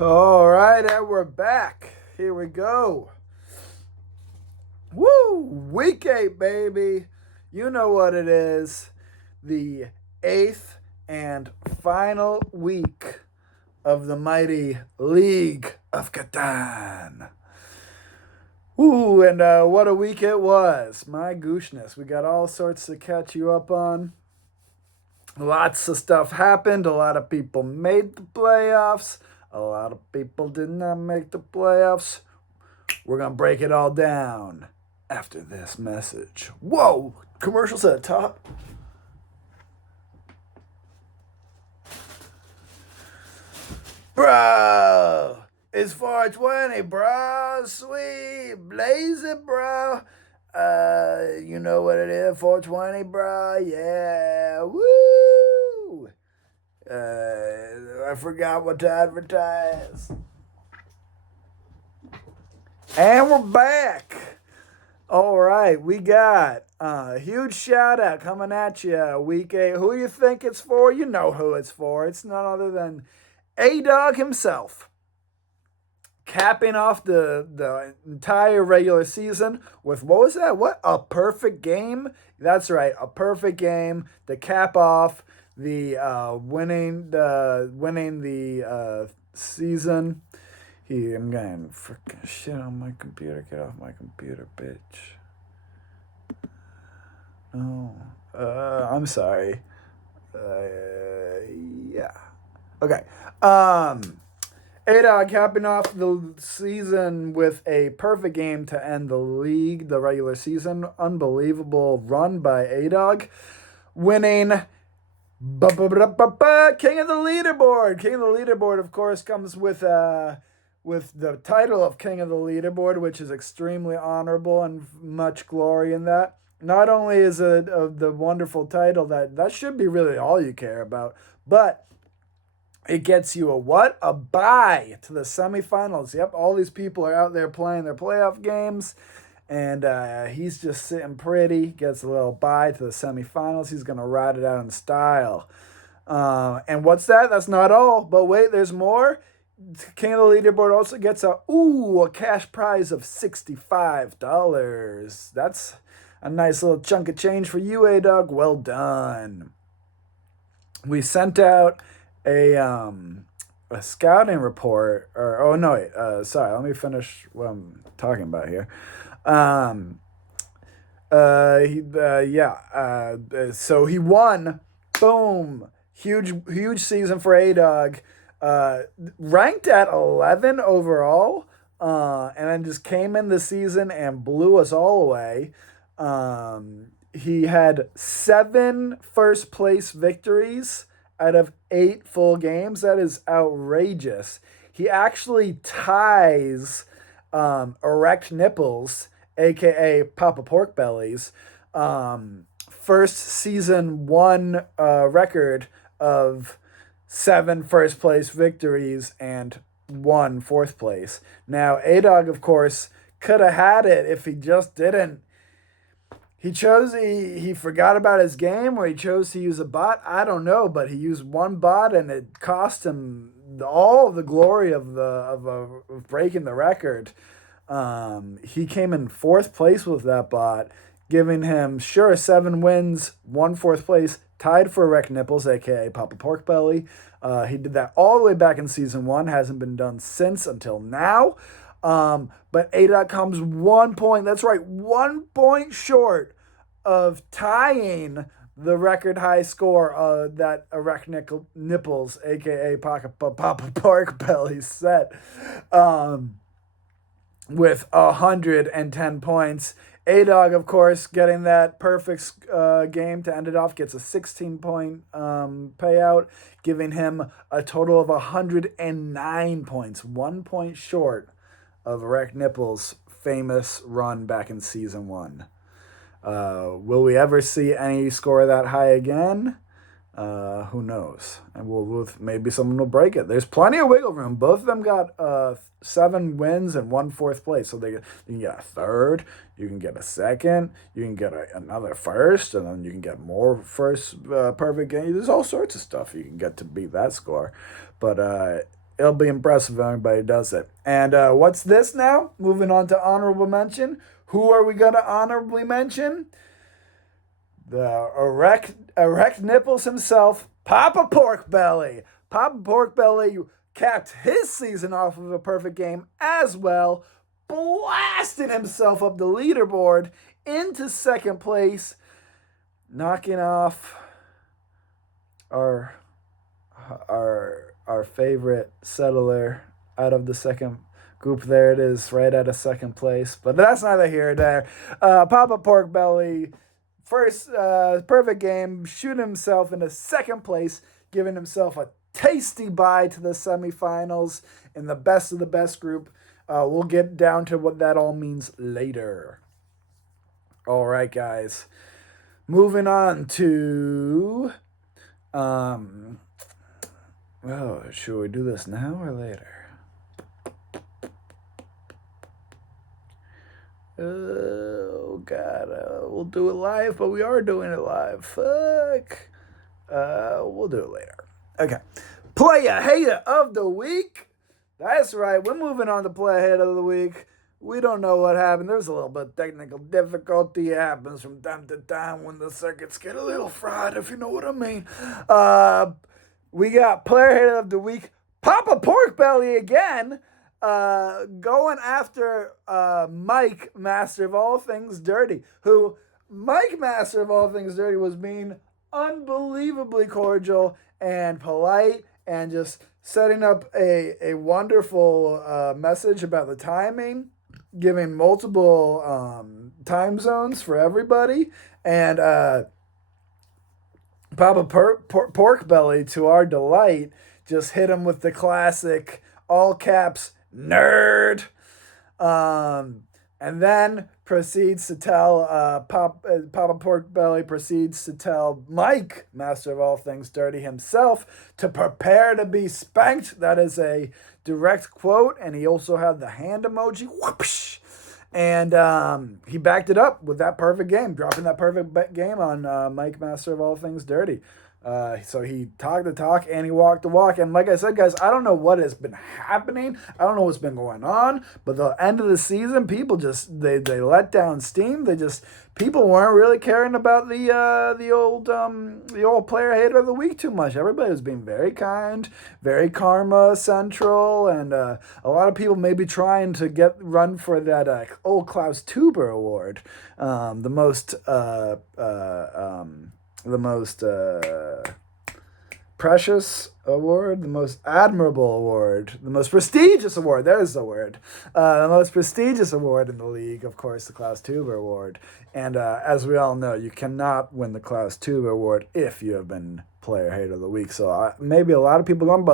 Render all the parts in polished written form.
All right, and we're back. Here we go. Woo! Week 8, baby. You know what it is. The eighth and final week of the mighty League of Catan. Ooh, and what a week it was. My gooshness. We got all sorts to catch you up on. Lots of stuff happened. A lot of people made the playoffs. A lot of people did not make the playoffs. We're going to break it all down after this message. Whoa! Commercials at the top. Bro! It's 420, bro. Sweet. Blaze it, bro. You know what it is, 420, bro. Yeah. Woo! I forgot what to advertise. And we're back. All right, we got a huge shout out coming at you, week 8. Who do you think it's for? You know who it's for. It's none other than A-Dog himself. Capping off the entire regular season with, what was that? What? A perfect game? That's right, a perfect game to cap off the winning the season. I'm going to freaking shit on my computer. Get off my computer, bitch. No. I'm sorry. Yeah. Okay. A-Dog capping off the season with a perfect game to end the league, the regular season. Unbelievable run by A-Dog. Winning King of the Leaderboard. King of the Leaderboard, of course, comes with the title of King of the Leaderboard, which is extremely honorable and much glory in that. Not only is it the wonderful title that should be really all you care about, but it gets you a what? A bye to the semifinals. Yep, all these people are out there playing their playoff games, and he's just sitting pretty. Gets a little bye to the semifinals. He's going to ride it out in style. And what's that? That's not all. But wait, there's more. King of the Leaderboard also gets a cash prize of $65. That's a nice little chunk of change for you, A-Dog. Well done. We sent out a scouting report, or oh no, wait, sorry, let me finish what I'm talking about here. So he won. Boom. Huge season for A-Dog. Ranked at 11 overall, and then just came in the season and blew us all away. He had 7 first place victories out of 8 full games. That is outrageous. He actually ties Erect Nipples, aka Papa Pork Bellies, first season 1 record of 7 first place victories and 1 fourth place. Now, A-Dog, of course, could have had it if he just didn't. He forgot about his game, or he chose to use a bot. I don't know, but he used one bot and it cost him all of the glory of breaking the record. He came in 4th place with that bot, giving him 7 wins, 1 fourth place, tied for Erect Nipples, aka Papa Pork Belly. He did that all the way back in season 1. Hasn't been done since until now. But A-Dog comes 1 point. That's right, 1 point short of tying the record high score that Erect Nipples, aka Papa Pork Belly, set. With 110 points. A-Dog, of course, getting that perfect game to end it off, gets a 16-point payout, giving him a total of 109 points, 1 point short of Erect Nipples' famous run back in season 1. Will we ever see any score that high again? Who knows? And maybe someone will break it. There's plenty of wiggle room. Both of them got 7 wins and 1 fourth place. So you can get a 3rd, you can get a 2nd, you can get another 1st, and then you can get more first perfect games. There's all sorts of stuff you can get to beat that score. But It'll be impressive if anybody does it. And what's this now? Moving on to honorable mention. Who are we going to honorably mention? The erect nipples himself, Papa Porkbelly. Papa Porkbelly capped his season off with a perfect game as well, blasting himself up the leaderboard into second place, knocking off our favorite settler out of the second group. There it is, right at a second place. But that's neither here nor there. Papa Porkbelly, first perfect game, shooting himself into second place, giving himself a tasty bye to the semifinals in the best of the best group. We'll get down to what that all means later. All right, guys. Moving on to should we do this now or later? Oh, God. We'll do it live, but we are doing it live. Fuck. We'll do it later. Okay. Player Hater of the Week. That's right. We're moving on to Player Hater of the Week. We don't know what happened. There's a little bit of technical difficulty. It happens from time to time when the circuits get a little fried, if you know what I mean. We got Player Hater of the Week, Papa Porkbelly again, going after Mike, Master of All Things Dirty, who Mike, Master of All Things Dirty, was being unbelievably cordial and polite and just setting up a wonderful message about the timing, giving multiple time zones for everybody, and Papa Porkbelly, to our delight, just hit him with the classic all caps nerd, and then proceeds to tell Papa Porkbelly proceeds to tell Mike, Master of All Things Dirty himself, to prepare to be spanked. That is a direct quote, and he also had the hand emoji. Whoosh! And he backed it up with that perfect game, dropping that perfect game on Mike, Master of All Things Dirty. So he talked the talk and he walked the walk. And like I said, guys, I don't know what has been happening. I don't know what's been going on. But the end of the season, people just they let down steam. People weren't really caring about the old player hater of the week too much. Everybody was being very kind, very karma central, and a lot of people maybe trying to run for that old Klaus Tuber award, the most precious award, the most admirable award, the most prestigious award. There's the word. The most prestigious award in the league, of course, the Klaus Tuber Award. And as we all know, you cannot win the Klaus Tuber Award if you have been Player Hater of the Week. So maybe a lot of people going,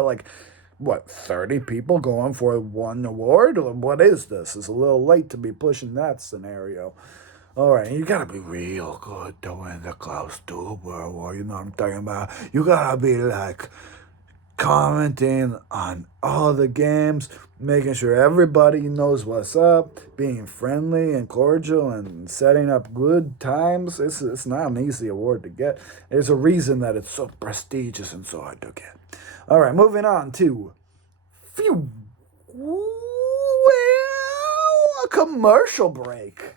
but 30 people going for one award? What is this? It's a little late to be pushing that scenario. All right, you gotta be real good to win the Klaus Tuber Award. You know what I'm talking about? You gotta be commenting on all the games, making sure everybody knows what's up, being friendly and cordial, and setting up good times. It's not an easy award to get. There's a reason that it's so prestigious and so hard to get. All right, moving on to a commercial break.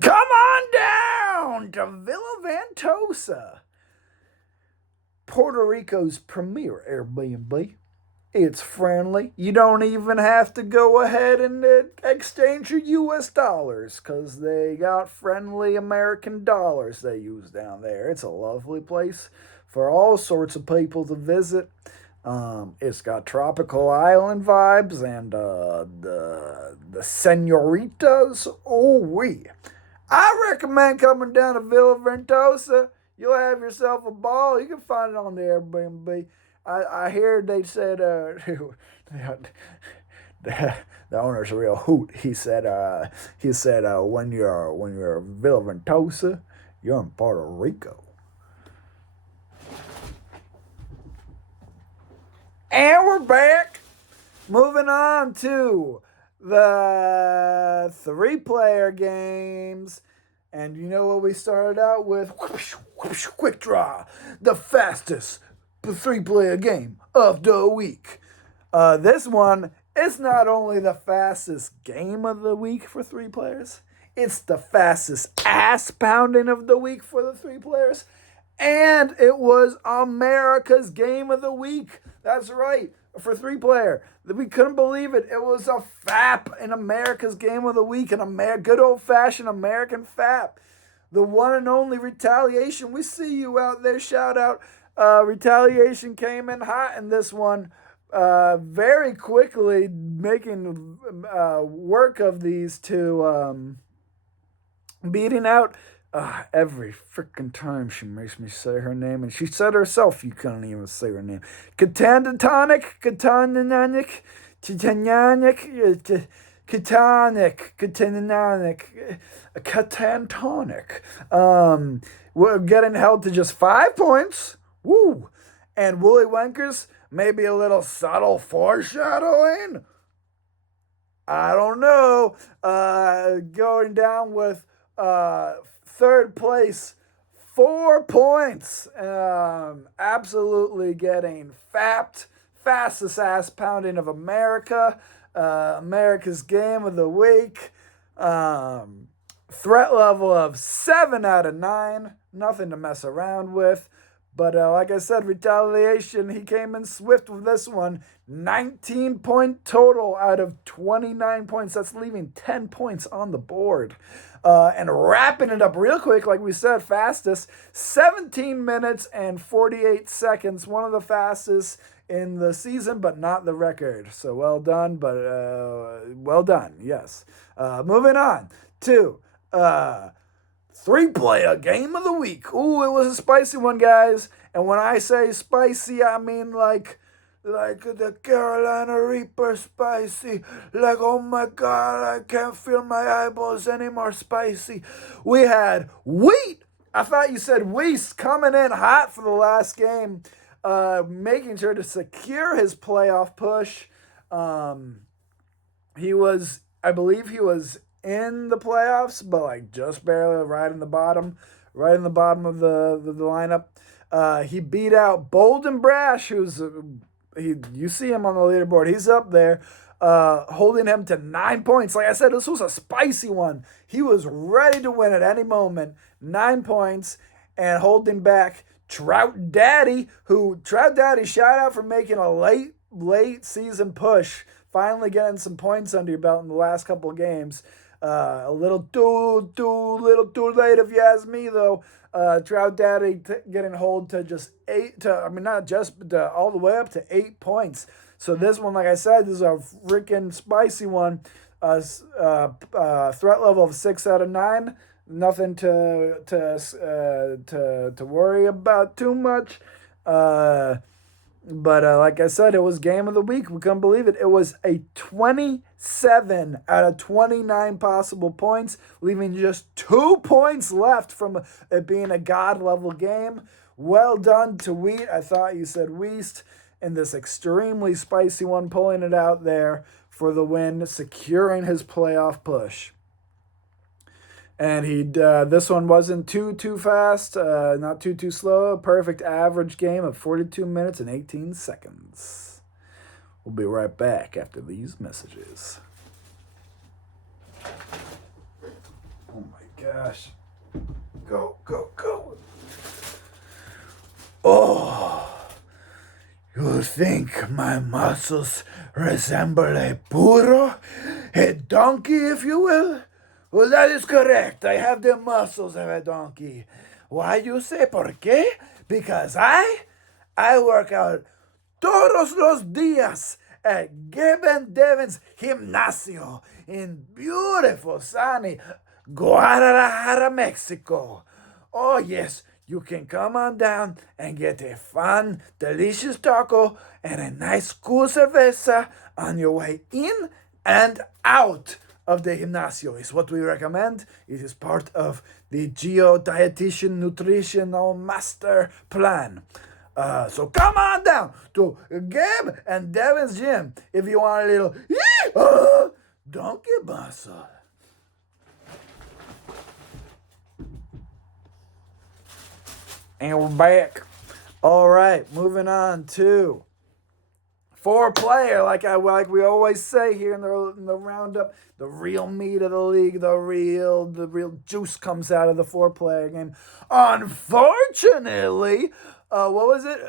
Come on down to Villa Ventosa, Puerto Rico's premier Airbnb. It's friendly. You don't even have to go ahead and exchange your U.S. dollars because they got friendly American dollars they use down there. It's a lovely place for all sorts of people to visit. It's got tropical island vibes and the senoritas. Oh, we. I recommend coming down to Villa Ventosa. You'll have yourself a ball. You can find it on the Airbnb. I hear they said the owner's a real hoot. He said when you're Villa Ventosa, you're in Puerto Rico. we're back. Moving on to the 3-player games. And you know what we started out with? Quick Draw, the fastest 3-player game of the week. This one is not only the fastest game of the week for 3 players, it's the fastest ass pounding of the week for the 3 players. And it was America's game of the week. That's right, for 3-player. We couldn't believe it. It was a FAP in America's game of the week, an good old-fashioned American FAP. The one and only Retaliation. We see you out there. Shout out. Retaliation came in hot in this one. Very quickly making work of these two, beating out every freaking time she makes me say her name, and she said herself you couldn't even say her name. Katanic, we're getting held to just 5 points. Woo! And Woolly Wenkers, maybe a little subtle foreshadowing. I don't know. Going down with 3rd place, 4 points. Absolutely getting fapped. Fastest ass pounding of America. America's game of the week. Threat level of 7 out of 9. Nothing to mess around with. But like I said, Retaliation, he came in swift with this one. 19-point total out of 29 points. That's leaving 10 points on the board. And wrapping it up real quick, like we said, fastest. 17 minutes and 48 seconds. One of the fastest in the season, but not the record. So well done, but well done, yes. Moving on to 3-player game of the week. Ooh, it was a spicy one, guys. And when I say spicy, I mean like the Carolina Reaper spicy. Like, oh my God, I can't feel my eyeballs anymore spicy. We had Wheat. I thought you said Weiss coming in hot for the last game, making sure to secure his playoff push. I believe he was in the playoffs, but like just barely right in the bottom of the lineup. He beat out Bold and Brash, who's you see him on the leaderboard. He's up there, holding him to 9 points. Like I said, this was a spicy one. He was ready to win at any moment. 9 points and holding back Trout Daddy, shout out for making a late season push. Finally getting some points under your belt in the last couple of games. A little too late if you ask me, though. Trout Daddy getting hold to just 8 to all the way up to 8 points. So this one, like I said, this is a freaking spicy one. Threat level of 6 out of 9. Nothing to worry about too much. But like I said, it was game of the week. We couldn't believe it. It was a 27 out of 29 possible points, leaving just 2 points left from it being a God-level game. Well done to Wheat. I thought you said Weast in this extremely spicy one, pulling it out there for the win, securing his playoff push. And this one wasn't too fast, not too slow. Perfect average game of 42 minutes and 18 seconds. We'll be right back after these messages. Oh my gosh. Go. Oh, you think my muscles resemble a burro? A donkey, if you will? Well, that is correct. I have the muscles of a donkey. Why you say por qué? Because I work out todos los días at Gibbon Devon's Gimnasio in beautiful, sunny Guadalajara, Mexico. Oh, yes, you can come on down and get a fun, delicious taco and a nice cool cerveza on your way in and out of the gimnasio is what we recommend. It is part of the Geo Dietitian Nutritional Master Plan. So come on down to Gab and Devin's gym if you want a little donkey muscle. And we're back. All right, moving on to four-player, like we always say here in the roundup, the real meat of the league, the real juice comes out of the four-player game. Unfortunately, what was it?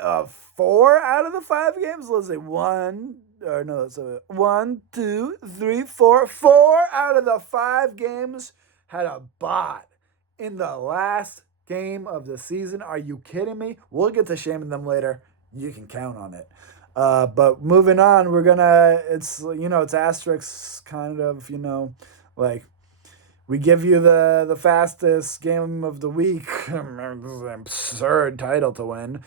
4 out of the 5 games. Let's say 1. Or no, that's 1, 2, 3, 4. 4 out of the 5 games had a bot in the last game of the season. Are you kidding me? We'll get to shaming them later. You can count on it. But moving on, we're gonna. It's asterisks kind of. Like we give you the fastest game of the week. Absurd title to win.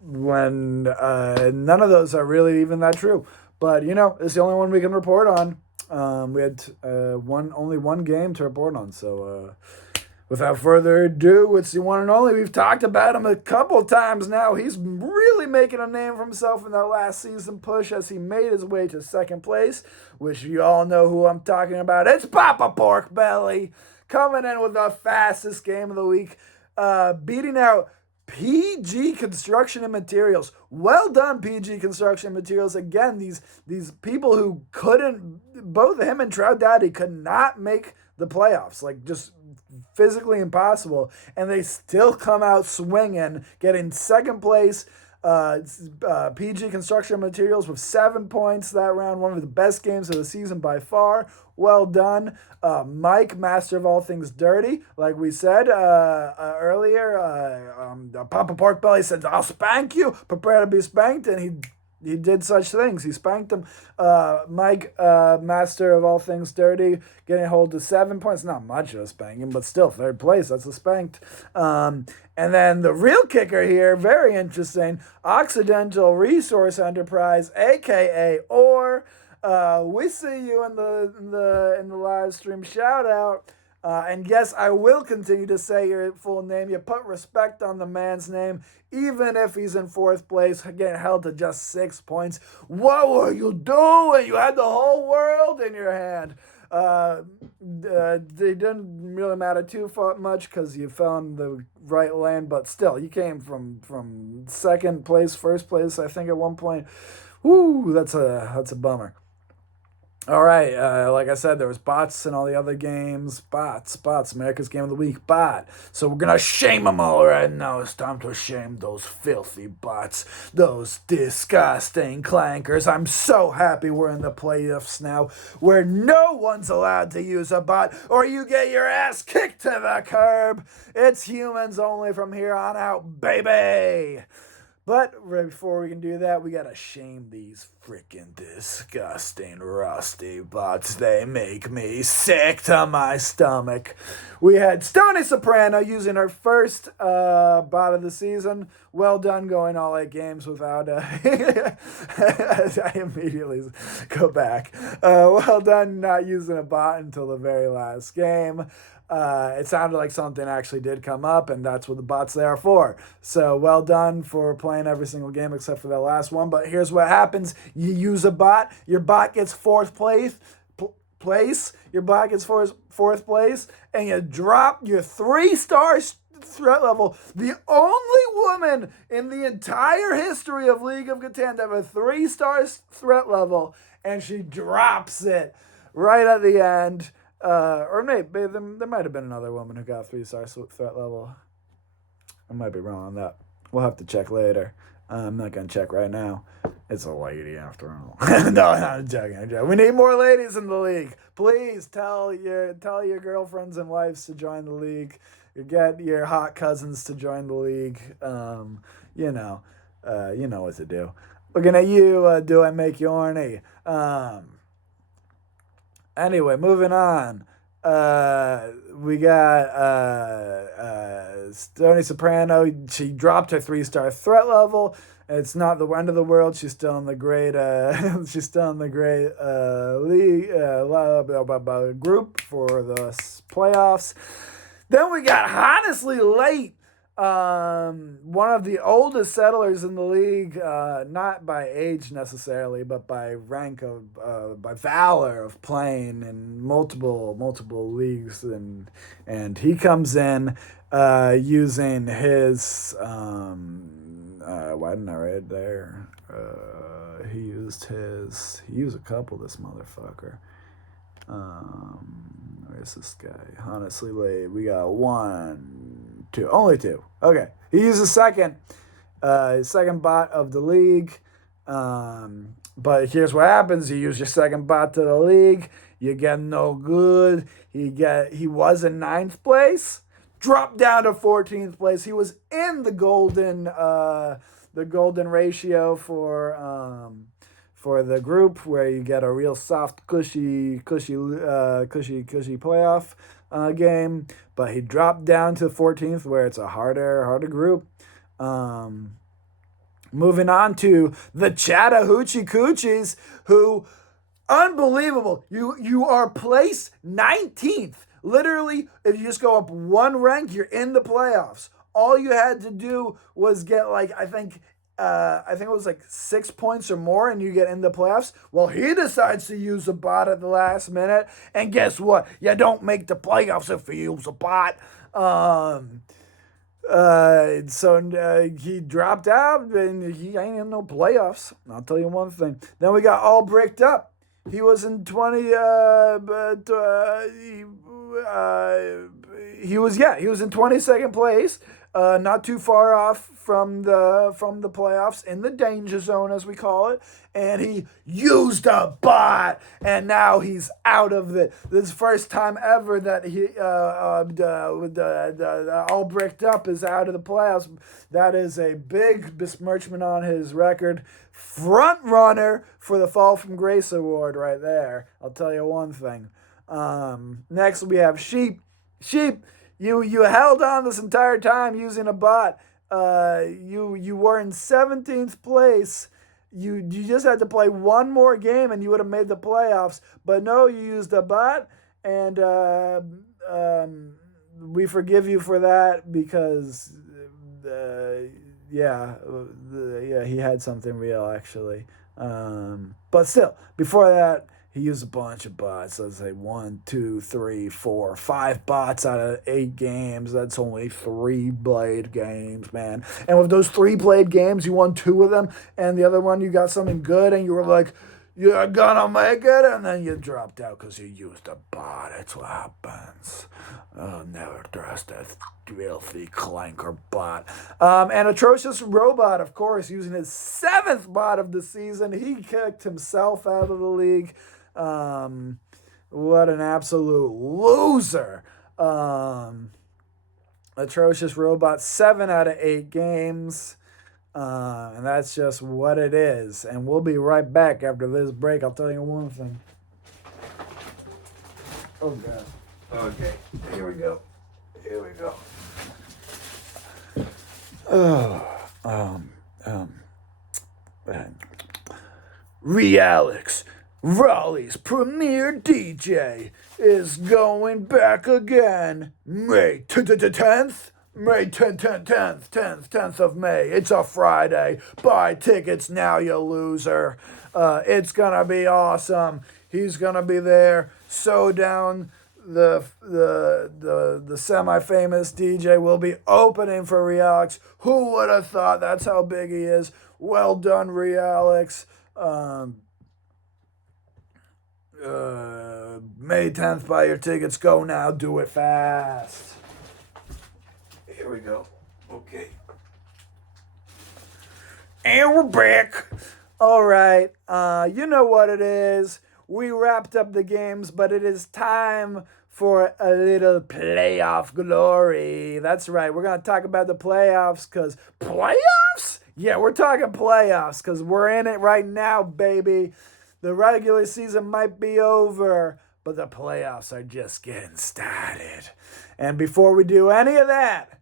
When none of those are really even that true. But it's the only one we can report on. We had only one game to report on, so. Without further ado, it's the one and only. We've talked about him a couple times now. He's really making a name for himself in that last season push as he made his way to second place, which you all know who I'm talking about. It's Papa Pork Belly coming in with the fastest game of the week, beating out PG Construction and Materials. Well done, PG Construction and Materials. Again, these people who couldn't, both him and Trout Daddy could not make the playoffs. Just physically impossible, and they still come out swinging, getting second place. PG Construction Materials with 7 points that round, one of the best games of the season by far. Well done. Mike, master of all things dirty, like we said earlier. Papa Pork Belly said, "I'll spank you. Prepare to be spanked," and he did such things. He spanked him. Mike, master of all things dirty, getting hold to 7 points. Not much of a spanking, but still third place. That's a spanked. And then the real kicker here, very interesting. Occidental Resource Enterprise, aka Or. We see you in the live stream. Shout out. And yes, I will continue to say your full name. You put respect on the man's name, even if he's in fourth place, getting held to just 6 points. What were you doing? You had the whole world in your hand. They didn't really matter too much because you found the right lane, but still, you came from second place, first place, I think at one point. Woo, that's a bummer. All right, like I said, there was bots in all the other games. Bots, America's Game of the Week, bot. So we're going to shame them all right now. It's time to shame those filthy bots, those disgusting clankers. I'm so happy we're in the playoffs now where no one's allowed to use a bot or you get your ass kicked to the curb. It's humans only from here on out, baby. But right before we can do that, we gotta shame these freaking disgusting rusty bots. They make me sick to my stomach. We had Stoney Soprano using her first bot of the season. Well done going all 8 games without... I immediately go back. Well done not using a bot until the very last game. It sounded like something actually did come up, and that's what the bots there are for. So well done for playing every single game except for the last one. But here's what happens. You use a bot, your bot gets fourth place, your bot gets fourth place, and you drop your 3-star threat level. The only woman in the entire history of League of Catan to have a 3-star threat level, and she drops it right at the end. Or maybe there might have been another woman who got 3-star threat level. I might be wrong on that. We'll have to check later. I'm not going to check right now. It's a lady after all. No, I'm joking. We need more ladies in the league. Please tell your girlfriends and wives to join the league. Get your hot cousins to join the league. You know what to do. Looking at you, do I make you horny? Anyway, moving on. We got Stoney Soprano. She dropped her 3-star threat level. It's not the end of the world. She's still in the great. League group for the playoffs. Then we got Honestly Late. One of the oldest settlers in the league, not by age necessarily, but by rank of, by valor of playing in multiple leagues, and he comes in, using his, why didn't I write it there? He used a couple. This motherfucker. Where's this guy? Honestly, we got one, two, only two. Okay, he used his second bot of the league. But here's what happens: you use your second bot to the league, you get no good. He was in ninth place, dropped down to 14th place. He was in the golden ratio for the group, where you get a real soft, cushy playoff game. But he dropped down to 14th, where it's a harder group. Moving on to the Chattahoochee Coochies, who, unbelievable. You are placed 19th. Literally, if you just go up one rank, you're in the playoffs. All you had to do was get, like, I think it was like 6 points or more, and you get in the playoffs. Well, he decides to use a bot at the last minute, and guess what? You don't make the playoffs if you use a bot. So he dropped out, and he ain't in no playoffs. I'll tell you one thing. Then we got all bricked up. He was in 20. He was in 22nd place. Not too far off from the playoffs, in the danger zone, as we call it, and he used a bot, and now he's out of it. This is the first time ever that he all bricked up is out of the playoffs. That is a big besmirchment on his record. Front runner for the Fall from Grace Award right there. I'll tell you one thing. Next we have Sheep. You held on this entire time using a bot. You were in 17th place. You just had to play one more game and you would have made the playoffs. But no, you used a bot, and we forgive you for that, because he had something real, actually. But still, before that, he used a bunch of bots. Let's say 1, 2, 3, 4, 5 bots out of 8 games. That's only 3 played games, man. And with those 3 played games, you won 2 of them, and the other one you got something good, and you were like, "You're gonna make it," and then you dropped out because you used a bot. That's what happens. Oh, never trust that filthy clanker bot. And Atrocious Robot, of course, using his 7th bot of the season. He kicked himself out of the league. What an absolute loser. Atrocious Robot, 7 out of 8 games. And that's just what it is. And we'll be right back after this break. I'll tell you one thing. Oh, God. Okay, here we go. Realix, Raleigh's premier DJ, is going back again. May 10th? May 10th of May. It's a Friday. Buy tickets now, you loser. It's gonna be awesome. He's gonna be there. So down. The semi-famous DJ will be opening for Realix. Who would have thought? That's how big he is. Well done, Realix. May 10th, buy your tickets. Go now. Do it fast. Here we go. Okay. And we're back. All right. You know what it is. We wrapped up the games, but it is time for a little playoff glory. That's right. We're going to talk about the playoffs, because playoffs? Yeah, we're talking playoffs, because we're in it right now, baby. The regular season might be over, but the playoffs are just getting started. And before we do any of that,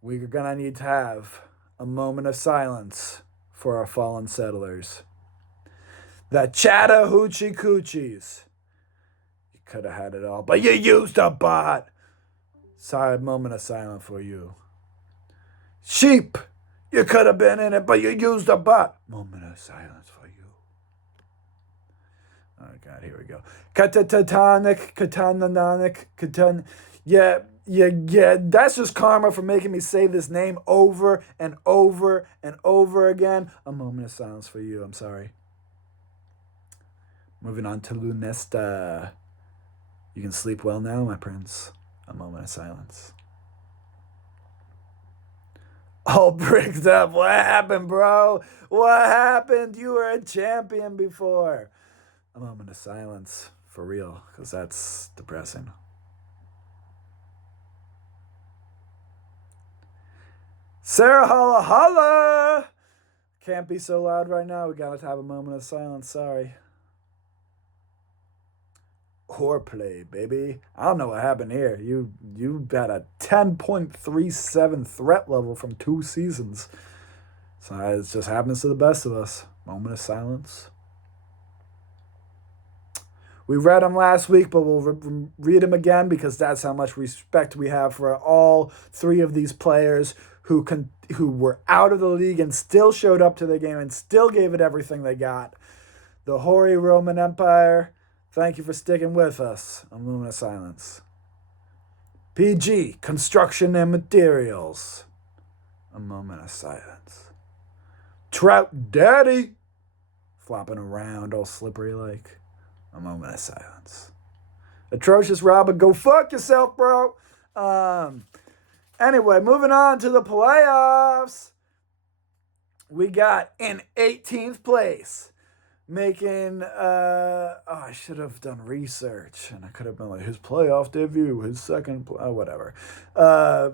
we're going to need to have a moment of silence for our fallen settlers. The Chattahoochee Coochies. You could have had it all, but you used a bot. Sorry, moment of silence for you. Sheep, you could have been in it, but you used a butt. Moment of silence for you. Oh, God, here we go. Katan. Yeah, that's just karma for making me say this name over and over and over again. A moment of silence for you. I'm sorry. Moving on to Lunesta. You can sleep well now, my prince. A moment of silence. All bricked up. What happened, bro? What happened? You were a champion before. A moment of silence. For real, because that's depressing. Sarah Holla Holla! Can't be so loud right now. We gotta have a moment of silence. Sorry. Whoreplay, baby. I don't know what happened here. You had a 10.37 threat level from 2 seasons. So it just happens to the best of us. Moment of silence. We read them last week, but we'll read them again because that's how much respect we have for all 3 of these players who were out of the league and still showed up to the game and still gave it everything they got. The Hoary Roman Empire, thank you for sticking with us. A moment of silence. PG, Construction and Materials. A moment of silence. Trout Daddy, flopping around all slippery like. A moment of silence. Atrocious Robin, go fuck yourself, bro. Anyway, moving on to the playoffs. We got in 18th place, making, I should have done research, and I could have been like, his playoff debut, his second, whatever.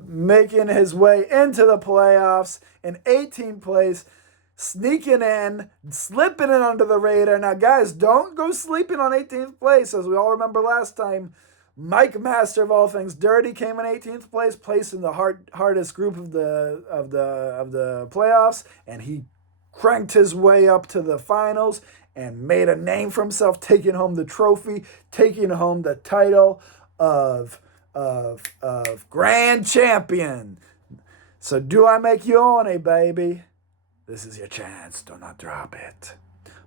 Making his way into the playoffs in 18th place, sneaking in, slipping in under the radar. Now, guys, don't go sleeping on 18th place. As we all remember last time, Mike, master of all things dirty, came in 18th place, placed in the hardest group of the playoffs, and he cranked his way up to the finals and made a name for himself, taking home the trophy, taking home the title of grand champion. So do I make you on a baby? This is your chance. Do not drop it.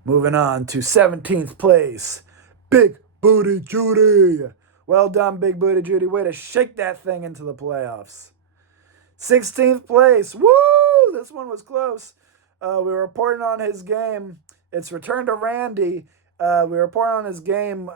Moving on to 17th place. Big Booty Judy. Well done, Big Booty Judy. Way to shake that thing into the playoffs. 16th place. Woo! This one was close. We were reporting on his game. It's Return to Randy. We were reporting on his game.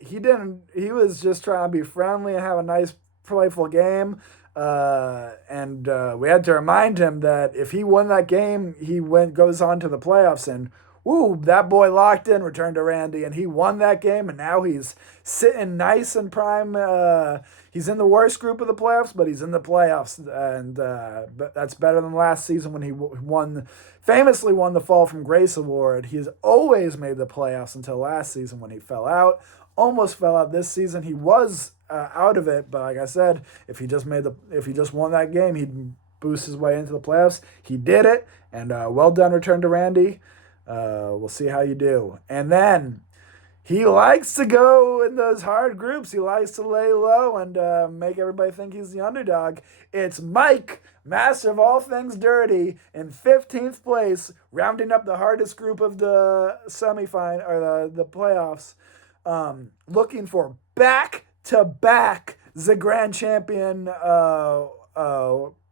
He was just trying to be friendly and have a nice, playful game. And we had to remind him that if he won that game, he goes on to the playoffs. And woo, that boy locked in, Return to Randy, and he won that game. And now he's sitting nice and prime. He's in the worst group of the playoffs, but he's in the playoffs, and that's better than last season when he famously won the Fall from Grace Award. He's always made the playoffs until last season when he fell out. Almost fell out this season. He was out of it, but like I said, if he just won that game, he'd boost his way into the playoffs. He did it, and well done, Return to Randy. We'll see how you do. And then he likes to go in those hard groups. He likes to lay low and make everybody think he's the underdog. It's Mike, master of all things dirty, in 15th place, rounding up the hardest group of the semifinal or the playoffs. Looking for back-to-back the grand champion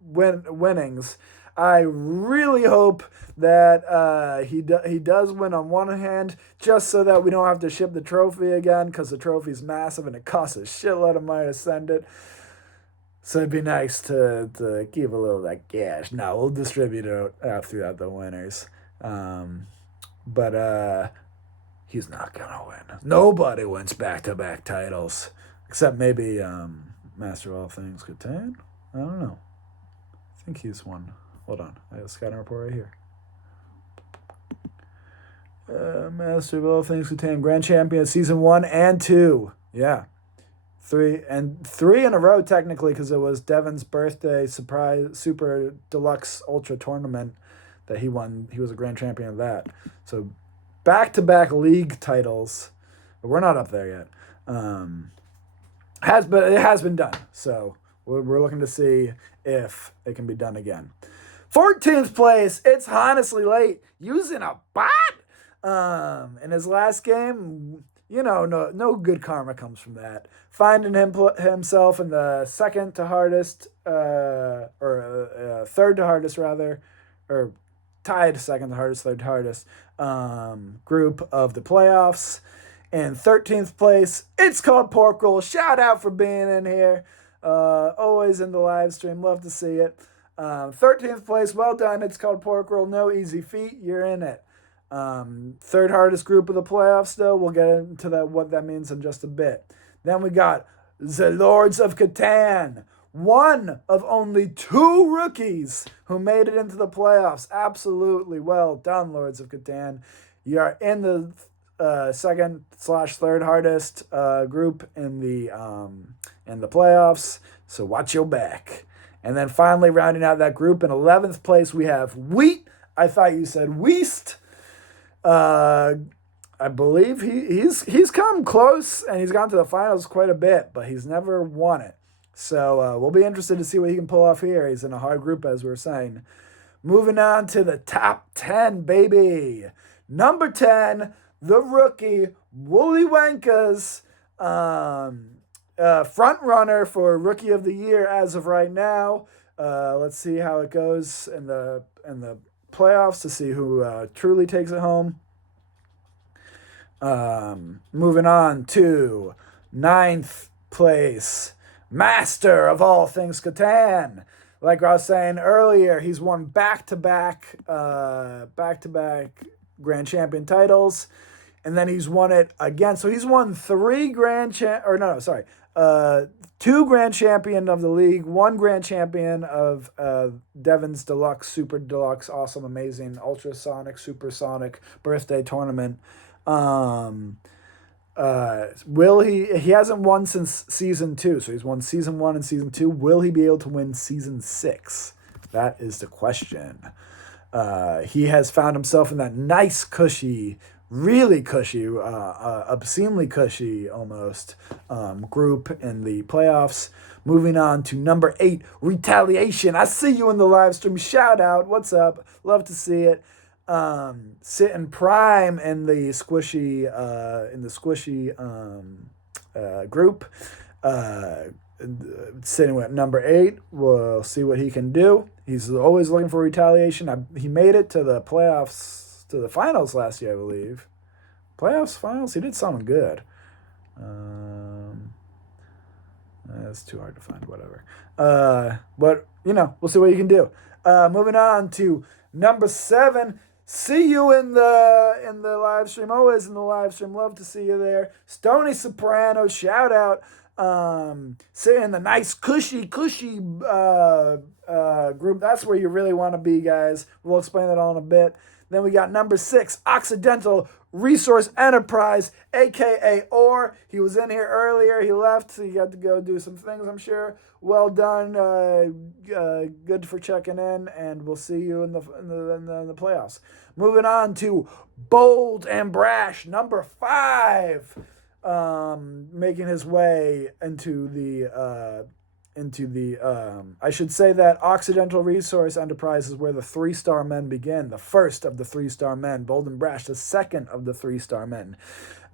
winnings. I really hope that he does win on one hand, just so that we don't have to ship the trophy again, because the trophy's massive and it costs a shitload of money to send it. So it'd be nice to keep a little of that cash. No, we'll distribute it out throughout the winners. But he's not gonna win. Nobody wins back-to-back titles, except maybe Master of All Things Catan. I don't know. I think he's won. Hold on, I got a scouting report right here. Master of All Things Catan, Grand Champion, Season 1 and 2. Yeah. 3 in a row, technically, because it was Devin's birthday surprise super deluxe ultra tournament that he won. He was a grand champion of that. So back-to-back league titles. But we're not up there yet. It has been done. So We're looking to see if it can be done again. 14th place, it's honestly late, using a bot in his last game. No good karma comes from that. Finding himself in the second to hardest, or third to hardest rather, or tied second to hardest, third to hardest group of the playoffs. In 13th place, it's called Pork Roll. Shout out for being in here. Always in the live stream. Love to see it. 13th place, well done. It's called Pork Roll. No easy feat. You're in it. Third hardest group of the playoffs, though. We'll get into what that means in just a bit. Then we got the Lords of Catan. One of only 2 rookies who made it into the playoffs. Absolutely well done, Lords of Catan. You are in the second/third hardest group in the playoffs. So watch your back. And then finally, rounding out that group in 11th place, we have Wheat. I thought you said Weast. I believe he's come close and he's gone to the finals quite a bit, but he's never won it. So we'll be interested to see what he can pull off here. He's in a hard group, as we were saying. Moving on to the top 10, baby. Number 10, the rookie, Wooly Wenkas, front runner for Rookie of the Year as of right now. Let's see how it goes in the playoffs to see who truly takes it home. Moving on to 9th place, master of all things Catan. Like I was saying earlier, he's won back-to-back grand champion titles, and then he's won it again. So he's won 2 grand champion of the league, 1 grand champion of Devon's Deluxe, Super Deluxe, Awesome, Amazing, Ultrasonic, Supersonic birthday tournament. He hasn't won since season 2, so he's won season 1 and season 2. Will he be able to win season 6? That is the question. He has found himself in that nice, cushy, really cushy, obscenely cushy almost group in the playoffs. Moving on to number 8, Retaliation. I see you in the live stream. Shout out. What's up? Love to see it. Sitting prime in the squishy group. Sitting with number 8. We'll see what he can do. He's always looking for retaliation. He made it to the playoffs, to the finals last year, I believe. Finals? He did something good. That's too hard to find, whatever. But, we'll see what you can do. Moving on to number 7. See you in the live stream. Always in the live stream. Love to see you there. Stony Soprano, shout out. Sitting the nice cushy group. That's where you really want to be, guys. We'll explain that all in a bit. Then we got number 6, Occidental Resource Enterprise, a.k.a. Orr. He was in here earlier. He left, so he got to go do some things, I'm sure. Well done. Good for checking in, and we'll see you in the playoffs. Moving on to Bold and Brash, number 5, making his way into the I should say that Occidental Resource Enterprise is where the 3-star men begin. The first of the 3-star men. Bold and Brash, the second of the 3-star men.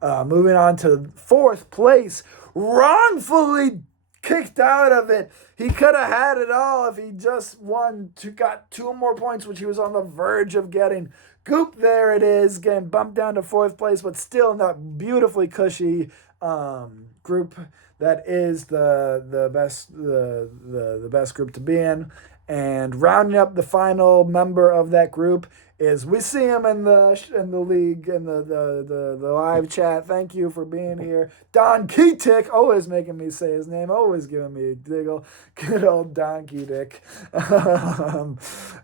Moving on to 4th place. Wrongfully kicked out of it. He could have had it all if he just got 2 more points, which he was on the verge of getting. Goop, there it is, getting bumped down to 4th place, but still in that beautifully cushy group that is the best group to be in. And rounding up the final member of that group is, we see him in the league, in the live chat. Thank you for being here. Don Keytick, always making me say his name, always giving me a diggle. Good old Don Keytick.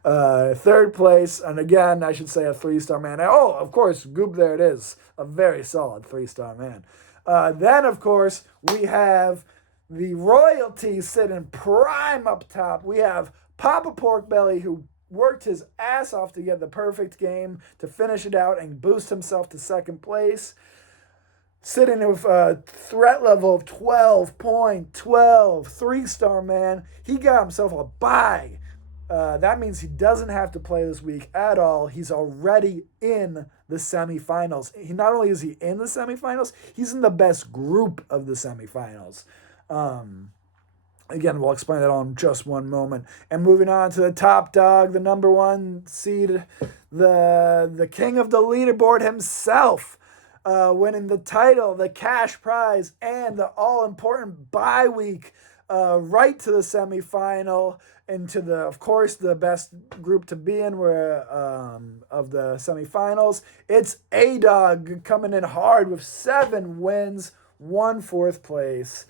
3rd place, and again, I should say a 3-star man. Oh, of course, Goop, there it is. A very solid 3-star man. Then, of course, we have the royalty sitting prime up top. We have Papa Porkbelly, who worked his ass off to get the perfect game to finish it out and boost himself to 2nd place. sitting with a threat level of 12.12, 3-star man. He got himself a bye. That means he doesn't have to play this week at all. He's already in the semifinals. He not only is he in the semifinals, he's in the best group of the semifinals. Again, we'll explain that all in just one moment. And moving on to the top dog, the number one seed, the king of the leaderboard himself, winning the title, the cash prize, and the all-important bye week, right to the semifinal, into the, of course, the best group to be in of the semifinals. It's A-Dog coming in hard with 7 wins, 1 fourth place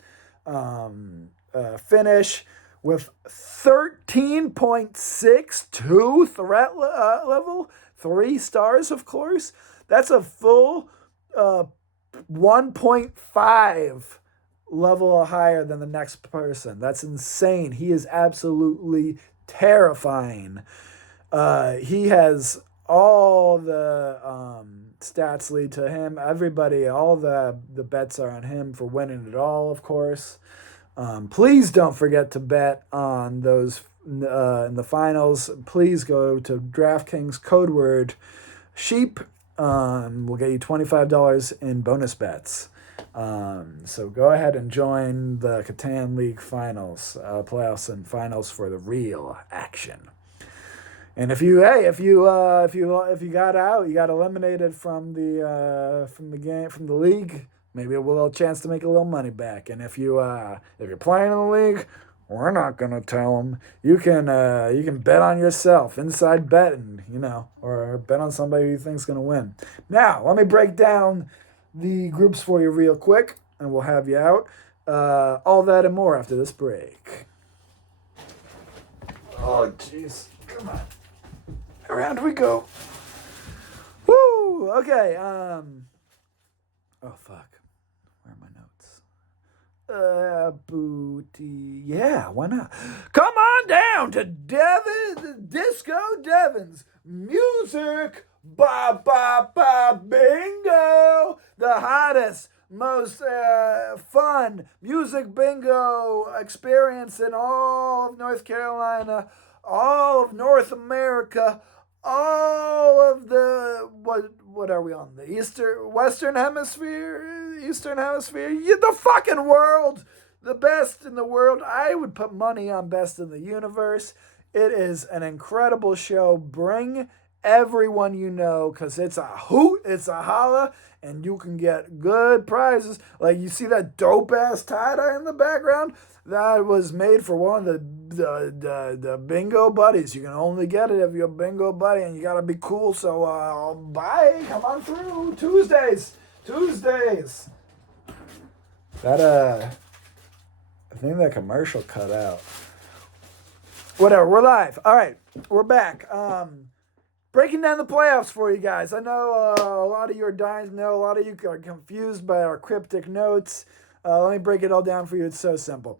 finish with 13.62 threat level, 3 stars, of course. That's a full 1.5 level higher than the next person. That's insane. He is absolutely terrifying. He has all the stats lead to him. Everybody, all the bets are on him for winning it all, of course. Please don't forget to bet on those in the finals. Please go to DraftKings, code word sheep. We'll get you $25 in bonus bets. So go ahead and join the Catan League finals, playoffs and finals for the real action. And if you got out, you got eliminated from the league, maybe a little chance to make a little money back. And if you're playing in the league, we're not gonna tell them. You can bet on yourself, inside betting, or bet on somebody you think's gonna win. Now, let me break down the groups for you real quick, and we'll have you out. All that and more after this break. Oh, jeez. Come on. Around we go. Woo! Okay, oh, fuck. Where are my notes? Booty. Yeah, why not? Come on down to Disco Devon's Music Bingo! The hottest, most fun music bingo experience in all of North Carolina, all of North America, all of the, what are we on, the Western Hemisphere, Eastern Hemisphere, the fucking world, the best in the world. I would put money on best in the universe. It is an incredible show. Bring everyone you know, because it's a hoot, it's a holla, and you can get good prizes. Like, you see that dope-ass tie-dye in the background? That was made for one of the bingo buddies. You can only get it if you're a bingo buddy, and you gotta be cool. So, bye. Come on through. Tuesdays. That, I think that commercial cut out. Whatever, we're live. All right, we're back. Breaking down the playoffs for you guys. I know a lot of you are dying to know. A lot of you are confused by our cryptic notes. Let me break it all down for you. It's so simple.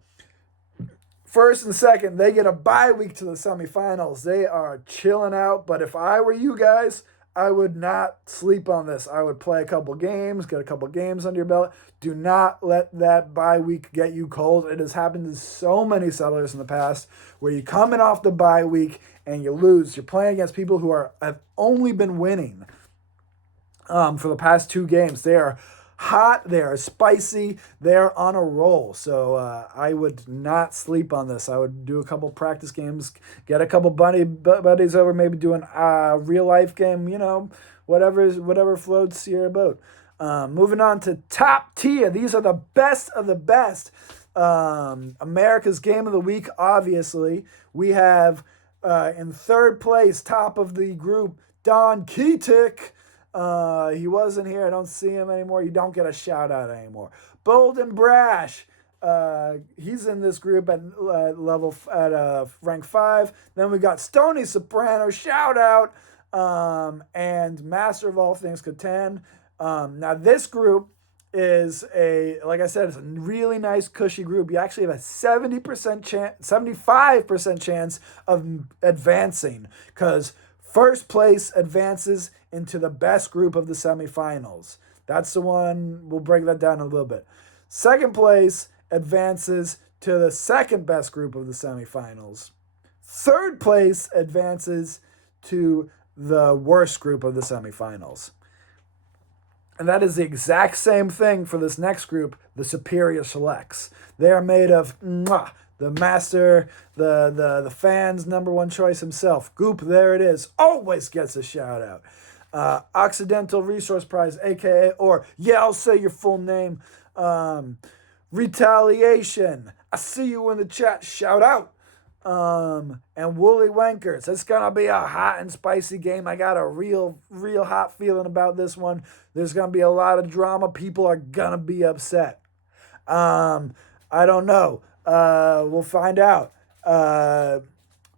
First and second, they get a bye week to the semifinals. They are chilling out. But if I were you guys, I would not sleep on this. I would play a couple games, get a couple games under your belt. Do not let that bye week get you cold. It has happened to so many settlers in the past where you're coming off the bye week and you lose. You're playing against people who have only been winning for the past 2 games. They are hot. They are spicy. They're on a roll. So I would not sleep on this. I would do a couple practice games, get a couple buddies over, maybe do a real life game, whatever floats your boat. Moving on to top tier. These are the best of the best. America's Game of the Week, obviously. We have in third place, top of the group, Don Keatic. He wasn't here. I don't see him anymore. You don't get a shout out anymore. Bold and Brash. He's in this group at rank 5. Then we got Stony Soprano, shout out, and Master of All Things Catan. Now this group is like I said, it's a really nice cushy group. You actually have a 75% chance of advancing, because first place advances into the best group of the semifinals. That's the one. We'll break that down in a little bit. Second place advances to the second best group of the semifinals. Third place advances to the worst group of the semifinals. And that is the exact same thing for this next group, the Superior Selects. They are made of the master, the fans' number one choice himself. Goop, there it is. Always gets a shout out. Occidental Resource Prize, aka, or I'll say your full name. Retaliation. I see you in the chat. Shout out. And Woolly Wankers. It's gonna be a hot and spicy game. I got a real hot feeling about this one. There's gonna be a lot of drama. People are gonna be upset. I don't know. We'll find out.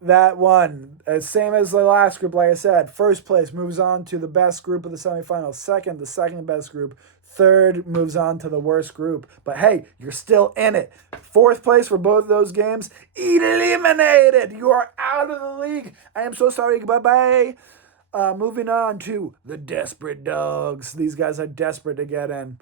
That one, same as the last group, like I said, first place moves on to the best group of the semifinals. Second, the second best group. Third moves on to the worst group. But hey, you're still in it. Fourth place for both of those games, eliminated. You are out of the league. I am so sorry. Bye-bye. Moving on to the Desperate Dogs. These guys are desperate to get in.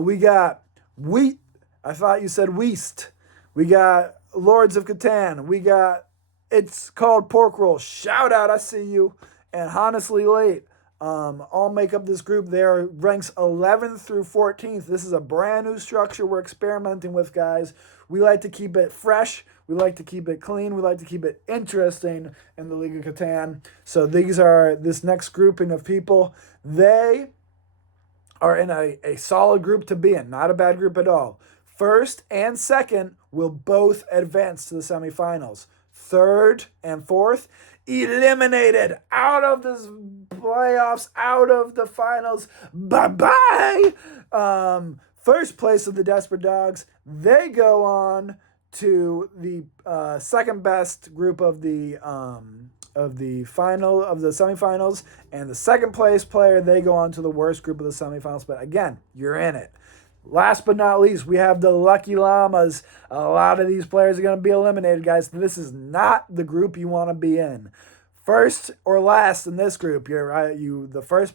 We got Wheat. I thought you said Weast. We got Lords of Catan. We got It's Called Pork Roll. Shout out, I see you. And Honestly Late. All make up this group. They are ranks 11th through 14th. This is a brand new structure we're experimenting with, guys. We like to keep it fresh. We like to keep it clean. We like to keep it interesting in the League of Catan. So this next grouping of people. They are in a solid group to be in. Not a bad group at all. First and second will both advance to the semifinals. Third and fourth, eliminated out of the playoffs, out of the finals. Bye-bye. First place of the Desperate Dogs, they go on to the second best group of the semifinals, and the second place player, they go on to the worst group of the semifinals. But again, you're in it. Last but not least, we have the Lucky Llamas. A lot of these players are going to be eliminated, guys. This is not the group you want to be in. First or last in this group, the first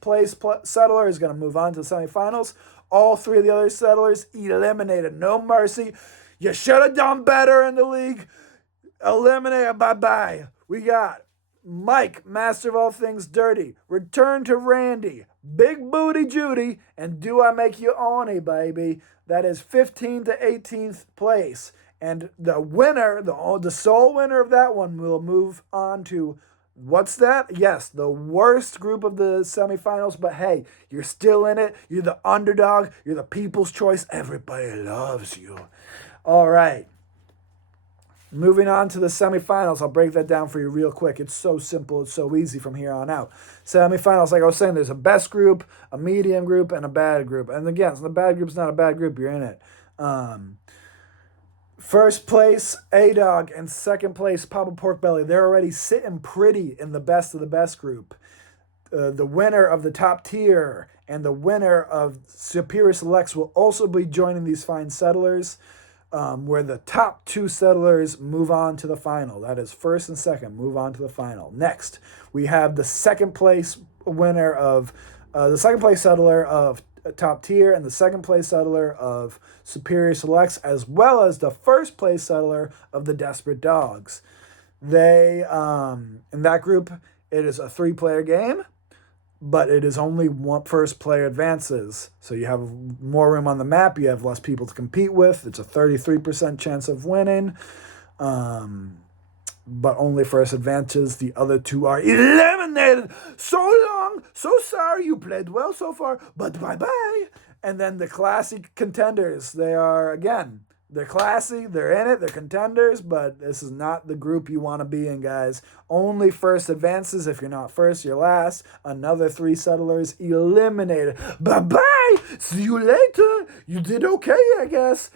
place settler is going to move on to the semifinals. All three of the other settlers eliminated. No mercy. You should have done better in the league. Eliminated. Bye-bye. We got Mike, Master of All Things Dirty. Return to Randy. Big Booty Judy. And Do I Make You Oni, baby. That is 15th to 18th place. And the winner, the sole winner of that one will move on to, what's that? Yes, the worst group of the semifinals. But hey, you're still in it. You're the underdog. You're the people's choice. Everybody loves you. All right. Moving on to the semifinals, I'll break that down for you real quick. It's so simple. It's so easy from here on out. Semifinals, like I was saying, there's a best group, a medium group, and a bad group. And again, so the bad group's not a bad group. You're in it. First place, A-Dog, and second place, Papa Pork Belly. They're already sitting pretty in the best of the best group. The winner of the top tier and the winner of Superior Selects will also be joining these fine settlers. Where the top two settlers move on to the final. That is first and second move on to the final. Next, we have the second place winner of the second place settler of top tier and the second place settler of Superior Selects, as well as the first place settler of the Desperate Dogs. They in that group, it is a 3-player game, but it is only one first player advances. So you have more room on the map. You have less people to compete with. It's a 33% chance of winning. But only first advances. The other two are eliminated. So long. So sorry. You played well so far, but bye-bye. And then the classic contenders. They are, again, they're classy, they're in it, they're contenders, but this is not the group you want to be in, guys. Only first advances. If you're not first, you're last. Another 3 settlers eliminated. Bye-bye! See you later! You did okay, I guess.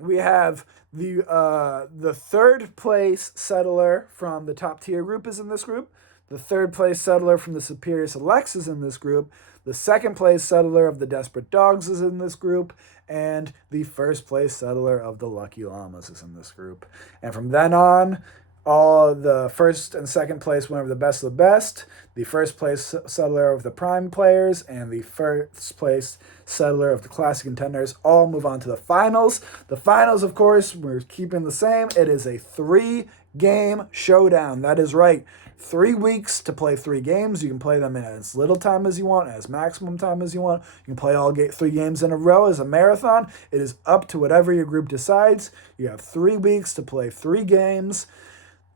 We have the third place settler from the top tier group is in this group. The third place settler from the Superior Selects is in this group. The second place settler of the Desperate Dogs is in this group. And the first place settler of the Lucky Llamas is in this group. And from then on, all the first and second place winner of the best of the best, the first place settler of the prime players, and the first place settler of the classic contenders all move on to the finals. The finals, of course, we're keeping the same. It is a 3-game showdown. That is right. 3 weeks to play 3 games. You can play them in as little time as you want, as maximum time as you want. You can play all 3 games in a row as a marathon. It is up to whatever your group decides. You have 3 weeks to play 3 games.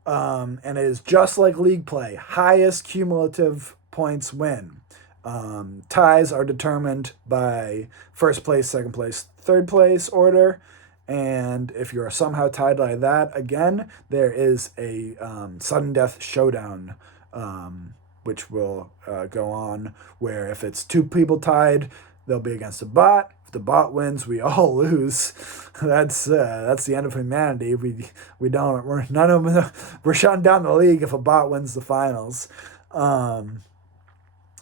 And it is just like league play. Highest cumulative points win. Ties are determined by first place, second place, third place order. And if you're somehow tied like that, again, there is a sudden death showdown, which will go on, where if it's 2 people tied, they'll be against a bot. If the bot wins, we all lose. That's the end of humanity. We're shutting down the league if a bot wins the finals. And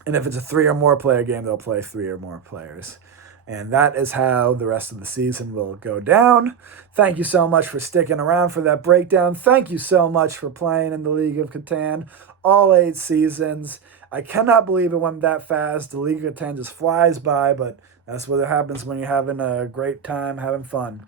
if it's a 3 or more player game, they'll play 3 or more players. And that is how the rest of the season will go down. Thank you so much for sticking around for that breakdown. Thank you so much for playing in the League of Catan, all 8 seasons. I cannot believe it went that fast. The League of Catan just flies by, but that's what happens when you're having a great time, having fun.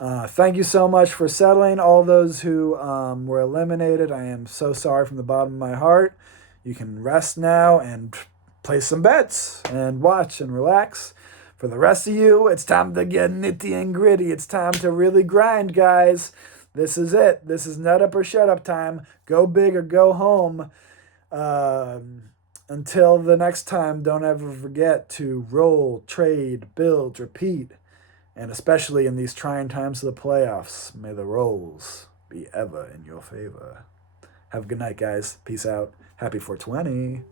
Thank you so much for settling. All those who were eliminated, I am so sorry from the bottom of my heart. You can rest now and place some bets and watch and relax. For the rest of you, it's time to get nitty and gritty. It's time to really grind, guys. This is it. This is nut up or shut up time. Go big or go home. Until the next time, don't ever forget to roll, trade, build, repeat. And especially in these trying times of the playoffs, may the rolls be ever in your favor. Have a good night, guys. Peace out. Happy 420.